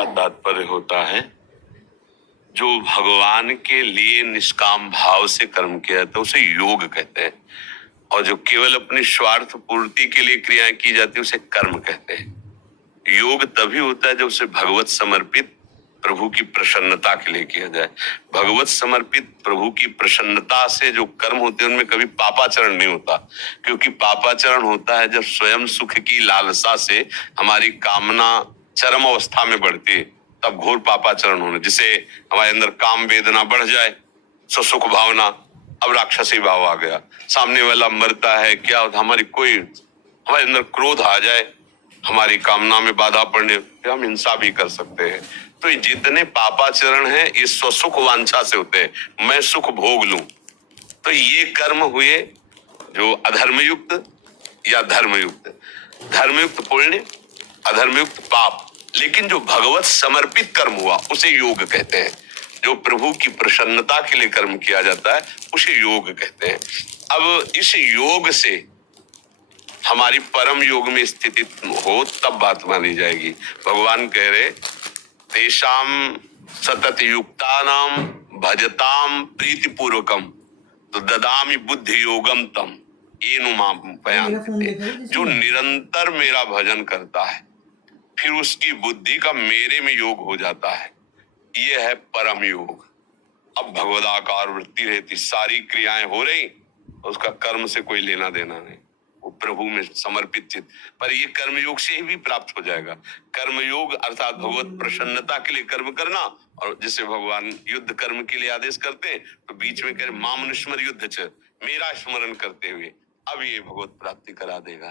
का तात्पर्य होता है जो भगवान के लिए निष्काम भाव से कर्म किया जाता है उसे योग कहते हैं, और जो केवल अपनी स्वार्थ पूर्ति के लिए क्रियाएं की जाती है उसे कर्म कहते हैं। योग तभी होता है जब उसे भगवत समर्पित प्रभु की प्रसन्नता के लिए किया जाए। भगवत समर्पित प्रभु की प्रसन्नता से जो कर्म होते हैं उनमें कभी पापाचरण नहीं होता, क्योंकि पापाचरण होता है जब स्वयं सुख की लालसा से हमारी कामना चरम अवस्था में बढ़ती है, तब घोर पापाचरण होने, जिसे हमारे अंदर काम वेदना बढ़ जाए, सुख भावना, अब राक्षसी भाव आ गया, सामने वाला मरता है क्या होता, हमारे अंदर क्रोध आ जाए, हमारी कामना में बाधा पड़ने, फिर हम हिंसा भी कर सकते हैं। तो ये जितने पापाचरण हैं ये स्वसुख वांछा से होते हैं, मैं सुख भोग लूं। तो ये कर्म हुए जो अधर्मयुक्त या धर्मयुक्त, धर्मयुक्त पुण्य, अधर्मयुक्त पाप। लेकिन जो भगवत समर्पित कर्म हुआ उसे योग कहते हैं। जो प्रभु की प्रसन्नता के लिए कर्म किया जाता है उसे योग कहते हैं। अब इस योग से हमारी परम योग में स्थिति हो तब बात मानी जाएगी। भगवान कह रहे तेषाम सतत युक्तानाम भजताम प्रीतिपूर्वकम तो ददामि बुद्धि योगम तम येनु मां प्रयान्ति। जो निरंतर मेरा भजन करता है फिर उसकी बुद्धि का मेरे में योग हो जाता है, ये है परम योग। अब भगवदाकार वृत्ति रहती, सारी क्रियाएं हो रही, उसका कर्म से कोई लेना देना नहीं, वो प्रभु में समर्पित चित्त। पर ये कर्मयोग से ही भी प्राप्त हो जाएगा। कर्मयोग अर्थात भगवत प्रसन्नता के लिए कर्म करना, और जिसे भगवान युद्ध कर्म के लिए आदेश करते हैं तो बीच में कह मामनुस्मर युद्ध च, मेरा स्मरण करते हुए, अब ये भगवत प्राप्ति करा देगा।